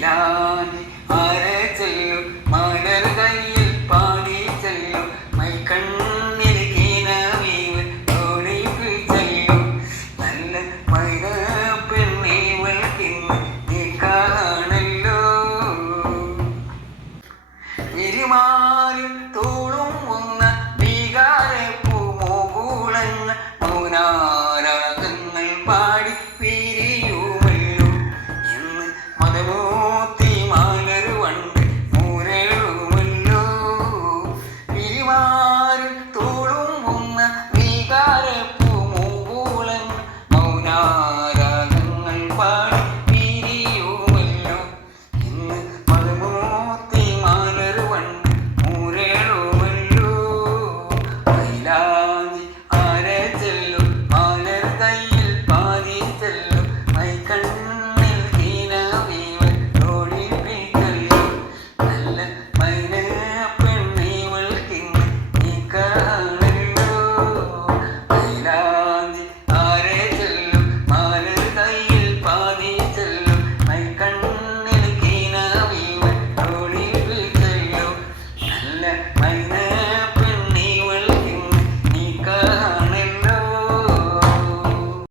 മൈലാഞ്ചി അരച്ചെല്ലും മലർ കയ്യിൽ പാടി ചെല്ലും മൈക്കണ്ണിൽ കീനവീവ് ഒളിപ്പിച്ചെല്ലും നല്ല മൈന പെണ്ണീവൾക്കിന്ന് നീ കാണല്ലോ വിരിമാറിൽ തോളും ഒന്ന വികാരപ്പൂമോകൂളങ്ങൾ മൗനാരാഗങ്ങൾ പാടി പിരിയുമല്ലോ എന്ന് മതമൂത്തി മാലരു വണ്ട് മൂരളുമല്ലോ വിരിമാറിൽ തോളും ഒന്ന വികാരപ്പൂമോകൂളങ്ങൾ മൗനാരാഗങ്ങൾ പാടി പിരിയുമല്ലോ എന്ന് മതമൂത്തി മാലരു വണ്ട് മൂരളുമല്ലോ മൈലാഞ്ചി അരച്ചെല്ലും മലർ കയ്യിൽ പാതി ചെല്ലും മൈക്കണ്ണിൽ കീനവീവൾ ഒളിപ്പിച്ചെല്ലും നല്ല മൈന പെണ്ണീവൾക്കിന്ന് നീ കാണല്ലോ മൈലാഞ്ചി അരച്ചെല്ലും മലർ കയ്യിൽ പാതി ചെല്ലും മൈക്കണ്ണിൽ കീനവീവൾ ഒളിപ്പിച്ചെല്ലും നല്ല മൈന